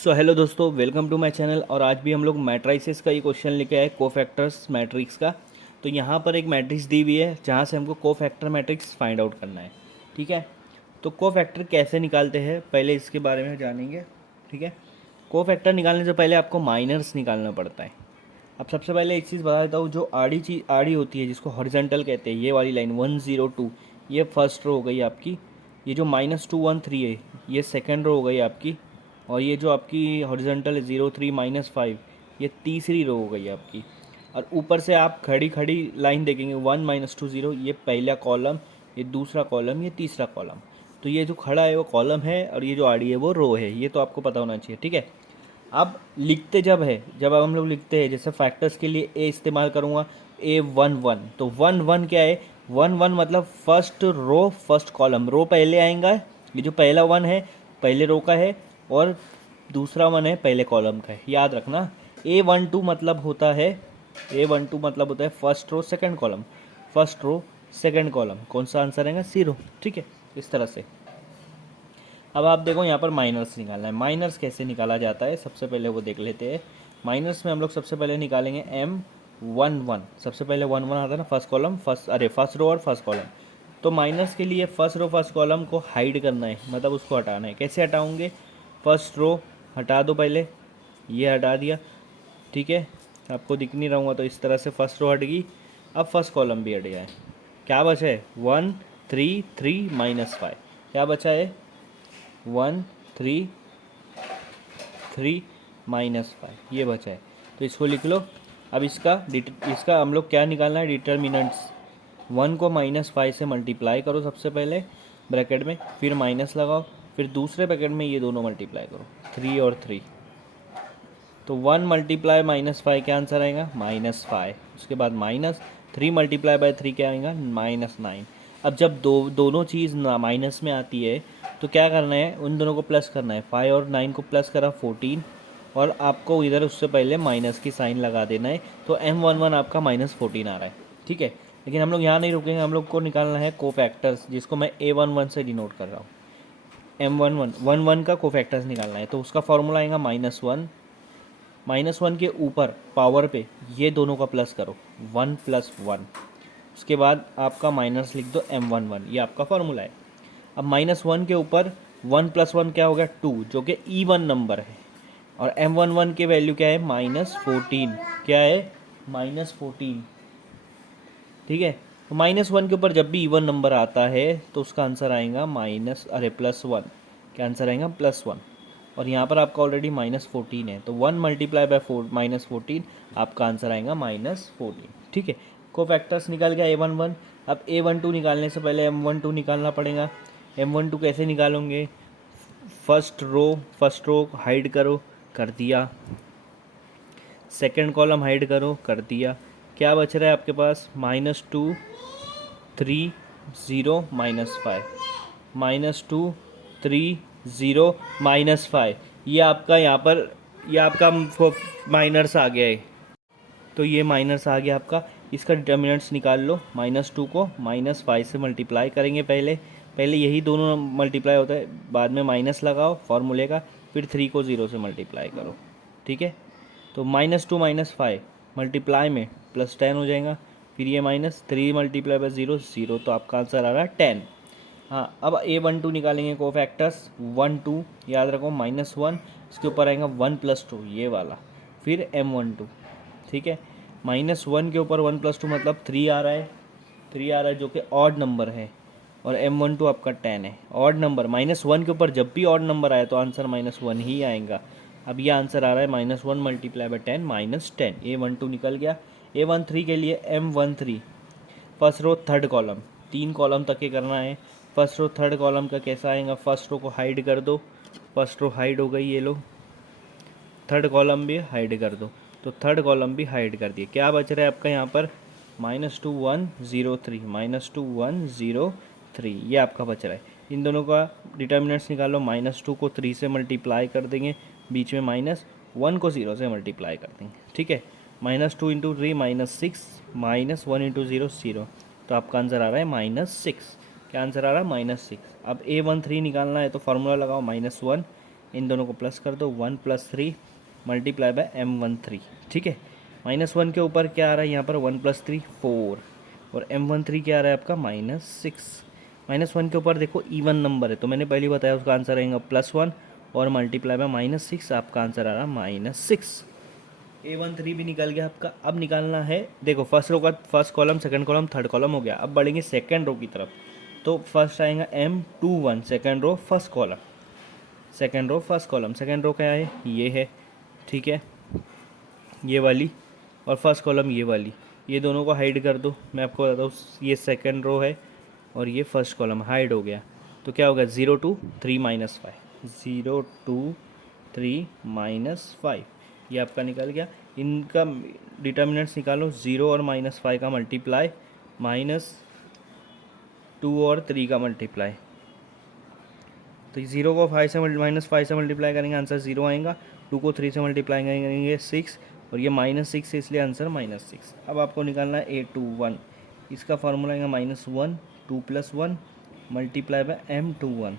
So hello दोस्तों, welcome to my channel. और आज भी हम लोग मैट्रिसेस का ये क्वेश्चन लेके आए, कोफैक्टर्स मैट्रिक्स का। तो यहाँ पर एक मैट्रिक्स दी हुई है जहाँ से हमको कोफैक्टर मैट्रिक्स फाइंड आउट करना है। ठीक है, तो कोफैक्टर कैसे निकालते हैं पहले इसके बारे में जानेंगे। ठीक है, कोफैक्टर निकालने से पहले आपको माइनर्स निकालना पड़ता है। अब सबसे पहले एक चीज़ बता देता हूँ, जो आड़ी होती है जिसको हॉरिजॉन्टल कहते हैं, ये वाली लाइन 102, ये फर्स्ट रो हो गई आपकी। ये जो -213 है ये सेकेंड रो हो गई आपकी। और ये जो आपकी हॉरिजॉन्टल है 03 -5, ये तीसरी रो हो गई आपकी। और ऊपर से आप खड़ी खड़ी लाइन देखेंगे 1 -20, ये पहला कॉलम, ये दूसरा कॉलम, ये तीसरा कॉलम। तो ये जो खड़ा है वो कॉलम है और ये जो आड़ी है वो रो है। ये तो आपको पता होना चाहिए। ठीक है, अब लिखते जब हम लोग लिखते हैं, जैसे फैक्टर्स के लिए ए इस्तेमाल करूँगा, A11। तो 1 1 क्या है? 1 1 मतलब फर्स्ट रो फर्स्ट कॉलम। रो पहले आएगा, ये जो पहला 1 है पहले रो का है, और दूसरा 1 है पहले कॉलम का है। याद रखना, A12 मतलब होता है first row second column, first row second column. कौन सा आंसर आएगा? 0। ठीक है, इस तरह से। अब आप देखो यहाँ पर माइनर्स निकालना है। माइनर्स कैसे निकाला जाता है सबसे पहले वो देख लेते हैं। माइनर्स में हम लोग सबसे पहले निकालेंगे M11। सबसे पहले 1 1 आता है ना, फर्स्ट रो और फर्स्ट कॉलम। तो माइनर्स के लिए फर्स्ट रो फर्स्ट कॉलम को हाइड करना है, मतलब उसको हटाना है। कैसे हटाओगे? फर्स्ट रो हटा दो पहले, ये हटा दिया। ठीक है, आपको दिख नहीं रहूँगा तो इस तरह से फर्स्ट रो हट गई। अब फर्स्ट कॉलम भी हट गया है। क्या बचा है? 1 3 3 -5। क्या बचा है? 1 3 3 -5, ये बचा है। तो इसको लिख लो। अब इसका हम लोग क्या निकालना है? डिटर्मिनेंट्स। 1 को -5 से मल्टीप्लाई करो सबसे पहले ब्रैकेट में, फिर माइनस लगाओ, फिर दूसरे ब्रैकेट में ये दोनों मल्टीप्लाई करो, 3 और 3। तो 1 मल्टीप्लाई -5 क्या आंसर आएगा? -5। उसके बाद -3 मल्टीप्लाई बाय 3 क्या आएगा? -9। अब जब दोनों चीज़ माइनस में आती है तो क्या करना है? उन दोनों को प्लस करना है। 5 और 9 को प्लस करा 14, और आपको इधर उससे पहले माइनस की साइन लगा देना है। तो M11 आपका -14 आ रहा है। ठीक है, लेकिन हम लोग यहाँ नहीं रुकेंगे, हम लोग को निकालना है कोफैक्टर्स, जिसको मैं A11 से डिनोट कर रहा हूँ। M11 का कोफैक्टर्स निकालना है, तो उसका फॉर्मूला आएगा -1। -1 के ऊपर पावर पे ये दोनों का प्लस करो, 1 + 1। उसके बाद आपका माइनस लिख दो M11, ये आपका फार्मूला है। अब -1 के ऊपर 1 + 1 क्या हो गया? 2, जो कि इवन नंबर है। और M11 की वैल्यू क्या है? -14। क्या है? -14। ठीक है, तो -1 के ऊपर जब भी इवन नंबर आता है तो उसका आंसर आएगा +1। क्या आंसर आएगा? +1। और यहाँ पर आपका ऑलरेडी -14 है, तो 1 मल्टीप्लाई बाय -14 आपका आंसर आएगा -14। ठीक है, कोफैक्टर्स निकल गया A11। अब A12 निकालने से पहले M12 निकालना पड़ेगा। M12 कैसे निकालोगे? फर्स्ट रो हाइड करो, कर दिया। सेकंड कॉलम हाइड करो, कर दिया। क्या बच रहा है आपके पास? -2 3 0 -5, -2 3 0 -5। ये आपका यहाँ पर ये आपका माइनर्स आ गया है। तो ये माइनस आ गया आपका। इसका डिटर्मिनेंट्स निकाल लो। -2 को -5 से मल्टीप्लाई करेंगे, पहले यही दोनों मल्टीप्लाई होता है, बाद में माइनस लगाओ फॉर्मूले का, फिर 3 को 0 से मल्टीप्लाई करो। ठीक है, तो -2 -5 मल्टीप्लाई में +10 हो जाएगा, फिर ये -3 मल्टीप्लाई बाय 0 0, तो आपका आंसर आ रहा है 10। हाँ, अब A12 निकालेंगे कोफैक्टर्स। 1 2 याद रखो, -1, इसके ऊपर आएगा 1 + 2 ये वाला, फिर M12। ठीक है, -1 के ऊपर 1 + 2 मतलब 3 आ रहा है, जो कि ऑड नंबर है। और M12 आपका 10 है, ऑड नंबर। -1 के ऊपर जब भी ऑड नंबर आए तो आंसर -1 ही आएगा। अब ये आंसर आ रहा है -1 मल्टीप्लाई बाय 10 -10। A12 निकल गया। A13 के लिए M13, first row third column, 3 column तक के करना है। फर्स्ट रो थर्ड कॉलम का कैसा आएगा? फर्स्ट रो को हाइड कर दो, फर्स्ट रो हाइड हो गई, ये लो। थर्ड कॉलम भी हाइड कर दो, तो थर्ड कॉलम भी हाइड कर दिए। क्या बच रहा है आपका यहाँ पर? -2 1 0 3, -2 1 0 3, ये आपका बच रहा है। इन दोनों का डिटर्मिनेंट्स निकालो। -2 को 3 से मल्टीप्लाई कर देंगे, बीच में -1 को 0 से मल्टीप्लाई कर देंगे। ठीक है, -2 × 3 -6, -1 × 0 0, तो आपका आंसर आ रहा है -6। क्या आंसर आ रहा है? -6। अब A13 निकालना है तो फार्मूला लगाओ, -1 इन दोनों को प्लस कर दो, 1+3 मल्टीप्लाई बाय M13, ठीक है। -1 के ऊपर क्या आ रहा है यहाँ पर, 1+3 4, और M13 क्या आ रहा है आपका -6। -1 के ऊपर देखो इवन नंबर है, तो मैंने पहले बताया उसका आंसर आएगा +1 और मल्टीप्लाई बाय -6, आपका आंसर आ रहा है -6। A13 भी निकल गया आपका। अब निकालना है, देखो फर्स्ट रो का first column, second column, third column हो गया। अब बढ़ेंगे सेकंड रो की तरफ, तो फर्स्ट आएगा M21, second row first column, second row first column, second row क्या है, ये है, ठीक है, ये वाली, और फर्स्ट कॉलम ये वाली, ये दोनों को हाइड कर दो। मैं आपको बताता हूँ, ये सेकंड रो है और ये फर्स्ट कॉलम हाइड हो गया, तो क्या होगा 0 2 3 -5, 0 2 3 -5, ये आपका निकल गया। इनका डिटर्मिनेंट्स निकालो, 0 और -5 का मल्टीप्लाई, -2 और 3 का मल्टीप्लाई, तो 0 को -5 से मल्टीप्लाई करेंगे, आंसर 0 आएगा। 2 को 3 से मल्टीप्लाई करेंगे 6, और ये -6 है इसलिए आंसर -6। अब आपको निकालना है A21, इसका फार्मूला आएगा -1 2 + 1 मल्टीप्लाई बाय M21,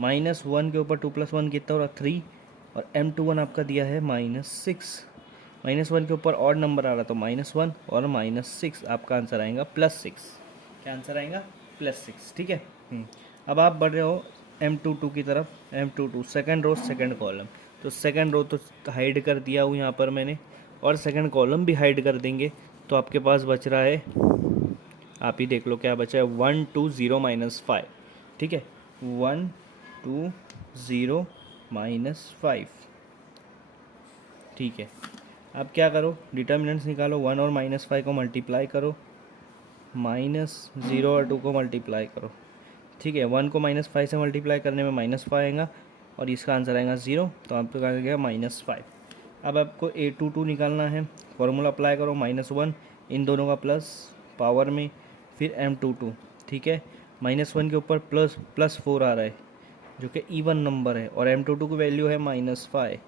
-1 के ऊपर 2 + 1 कितना हो रहा 3, और M21 आपका दिया है -6, -1 के ऊपर ऑड नंबर आ रहा तो -1 और -6, आपका आंसर आएगा +6। क्या आंसर आएगा +6, ठीक है। अब आप बढ़ रहे हो M22 की तरफ, M22 second row second column, तो सेकंड रो तो हाइड कर दिया हूँ यहाँ पर मैंने, और सेकंड कॉलम भी हाइड कर देंगे, तो आपके पास बच रहा है, आप ही देख लो क्या बचा है, 1 2 0 -5, ठीक है, 1 2 0 -5, ठीक है। अब क्या करो, डिटर्मिनेंट्स निकालो, 1 और -5 को मल्टीप्लाई करो, -0 और 2 को मल्टीप्लाई करो, ठीक है। 1 को -5 से मल्टीप्लाई करने में -5 आएगा, और इसका आंसर आएगा 0, तो आपको आ गया -5। अब आपको A22 निकालना है, फॉर्मूला अप्लाई करो, -1 इन दोनों का प्लस पावर में, फिर M22, ठीक है। -1 के ऊपर +4 आ रहा है जो कि इवन नंबर है, और M22 की वैल्यू है -5।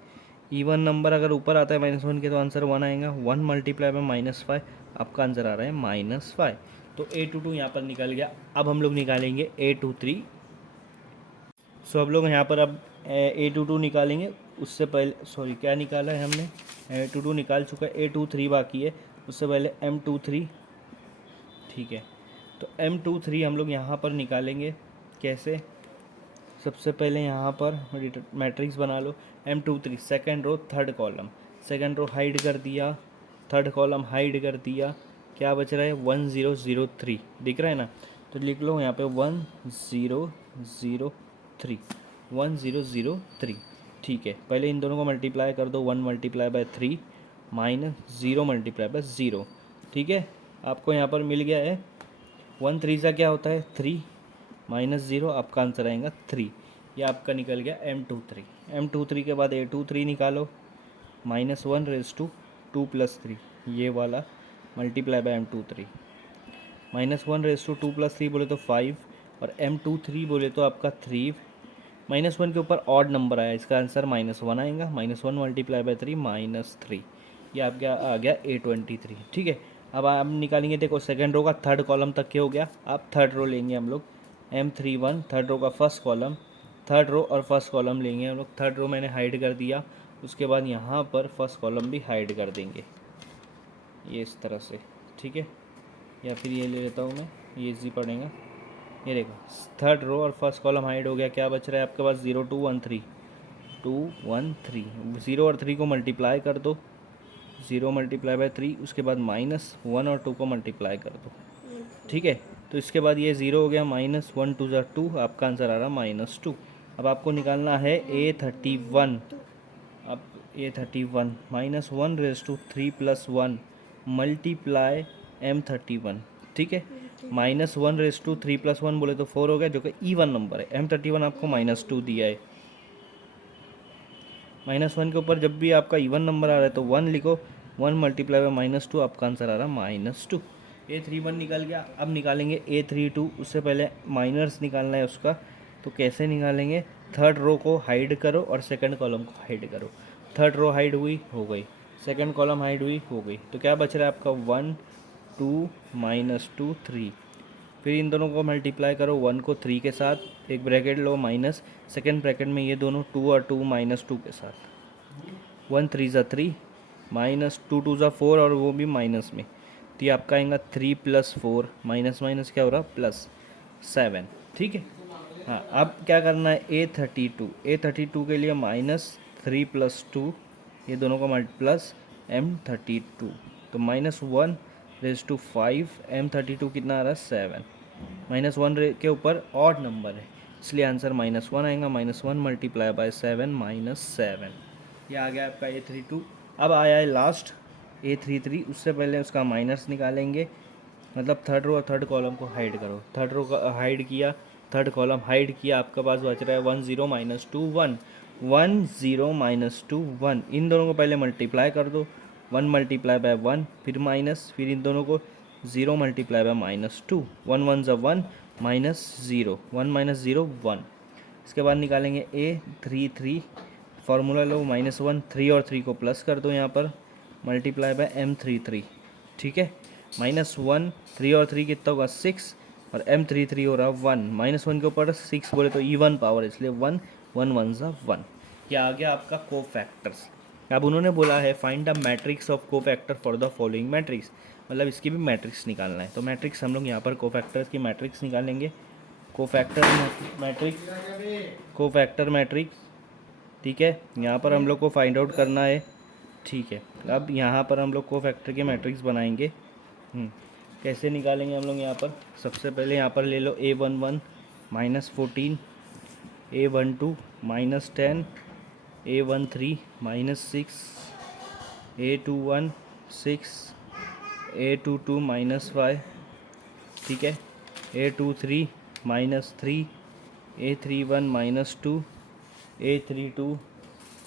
इवन नंबर अगर ऊपर आता है -1 के तो आंसर 1 आएगा, 1 मल्टीप्लाई में -5, आपका आंसर आ रहा है -5, तो A22 यहाँ पर निकल गया। अब हम लोग निकालेंगे A23। सो अब लोग यहाँ पर अब A22 निकालेंगे, उससे पहले सॉरी क्या निकाला है हमने, A22 निकाल चुका है, A23 बाकी है, उससे पहले M23, ठीक है। तो M23 हम लोग यहाँ पर निकालेंगे कैसे, सबसे पहले यहाँ पर मैट्रिक्स बना लो, M23 second row third column, second row hide कर दिया, थर्ड कॉलम हाइड कर दिया, क्या बच रहा है 1003, दिख रहा है ना, तो लिख लो यहाँ पे 1003, 1003, ठीक है। पहले इन दोनों को मल्टीप्लाई कर दो, 1 मल्टीप्लाई बाय 3 -0 मल्टीप्लाई बाय 0, ठीक है। आपको यहाँ पर मिल गया है 1 3 सा क्या होता है 3, -0, आपका आंसर आएगा 3, ये आपका निकल गया M23। M23 के बाद A23 निकालो, -1 रेज़ टू 2 + 3, ये वाला multiply by M23, -1 raise to 2 + 3 बोले तो 5, और M23 बोले तो आपका 3, -1 के ऊपर ऑड नंबर आया, इसका आंसर -1 आएगा, -1 मल्टीप्लाई बाय 3 -3, ये आपका आ गया A23, ठीक है। अब आप निकालेंगे, देखो सेकंड रो का थर्ड कॉलम तक के हो गया, अब थर्ड रो लेंगे हम लोग, M31 थर्ड रो का फर्स्ट कॉलम, थर्ड रो और फर्स्ट कॉलम लेंगे हम लोग, थर्ड रो मैंने हाइड कर दिया, उसके बाद यहाँ पर फर्स्ट कॉलम भी हाइड कर देंगे, ये इस तरह से, ठीक है। या फिर ये ले लेता हूँ मैं, ये इजी पड़ेगा, ये देखो थर्ड रो और फर्स्ट कॉलम हाइड हो गया, क्या बच रहा है आपके पास 0 2 1 3, 2 1 3, 0 और 3 को मल्टीप्लाई कर दो, 0 मल्टीप्लाई बाय 3, उसके बाद -1 और 2 को मल्टीप्लाई कर दो, ठीक है। तो इसके बाद ये 0 हो गया, -1 2 2, आपका आंसर आ रहा -2। अब आपको निकालना है A31, अब A31 -1 raise to 3 + 1 multiply M31, ठीक है। -1 रेज़ टू 3 + 1 बोले तो 4 हो गया, जो कि इवन नंबर है, M31 आपको -2 दिया है, -1 के ऊपर जब भी आपका इवन नंबर आ रहा है तो 1 लिखो, 1 मल्टीप्लाई बाय -2, आपका आंसर आ रहा है -2। A31 निकल गया। अब निकालेंगे A32, उससे पहले माइनर्स निकालना है उसका, तो कैसे निकालेंगे, थर्ड रो को हाइड करो और सेकंड कॉलम को हाइड करो, थर्ड रो हाइड हुई हो गई, सेकंड कॉलम हाइड हुई हो गई, तो क्या बच रहा है आपका 1 2 -2 3, फिर इन दोनों को मल्टीप्लाई करो, 1 को 3 के साथ, एक ब्रैकेट लो माइनस, सेकेंड ब्रैकेट में ये दोनों 2 और 2 -2 के साथ, 1 3 ज़ा 3 माइनस 2 2 ज़ा 4 और वो भी माइनस में, तो ये आपका आएगा 3 + 4 माइनस माइनस क्या हो रहा +7। ठीक है। हाँ, अब क्या करना है, A32 के लिए -3 + 2, ये दोनों का प्लस M32, तो -1⁵ M32 कितना आ रहा है 7, -1 के ऊपर ऑड नंबर है इसलिए आंसर -1 आएगा, -1 × 7 -7, ये आ गया आपका A32। अब आया है लास्ट A33, उससे पहले उसका माइनस निकालेंगे, मतलब थर्ड रो और थर्ड कॉलम को हाइड करो, थर्ड रो का हाइड किया, थर्ड कॉलम हाइड किया, आपके पास बच रहा है 1 0 -2 1, 1 0 -2 1, इन दोनों को पहले मल्टीप्लाई कर दो, 1 × 1 फिर माइनस, फिर इन दोनों को 0 × -2, 1 1 ज़ा 1 -0, 1 -0 1। इसके बाद निकालेंगे A33, फार्मूला लो -1, 3 और 3 को प्लस कर दो यहाँ पर, × M33। ठीक है, -1 3 और 3 कितना होगा 6 और M33 हो रहा 1, -1 के ऊपर 6 बोले तो इवन पावर, इसलिए 1 1 1 ज़ा 1। क्या आ गया आपका कोफैक्टर्स। अब उन्होंने बोला है find the matrix of cofactor for the following matrix, मतलब इसकी भी मैट्रिक्स निकालना है। तो मैट्रिक्स हम लोग यहाँ पर कोफैक्टर्स की मैट्रिक्स निकालेंगे। कोफैक्टर मैट्रिक्स, ठीक है, यहाँ पर हम लोग को फाइंड आउट करना है। ठीक है, अब यहाँ पर हम लोग कोफैक्टर के मैट्रिक्स बनाएंगे। कैसे निकालेंगे हम लोग, यहाँ पर सबसे पहले यहाँ पर ले लो A11 -14, A12 -10, A13 -6, A21 6, A22 -5, ठीक है, A23 -3, A31 -2, A32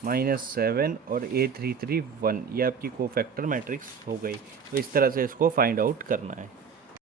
-7 और A33 1। ये आपकी कोफैक्टर मैट्रिक्स हो गई। तो इस तरह से इसको फाइंड आउट करना है।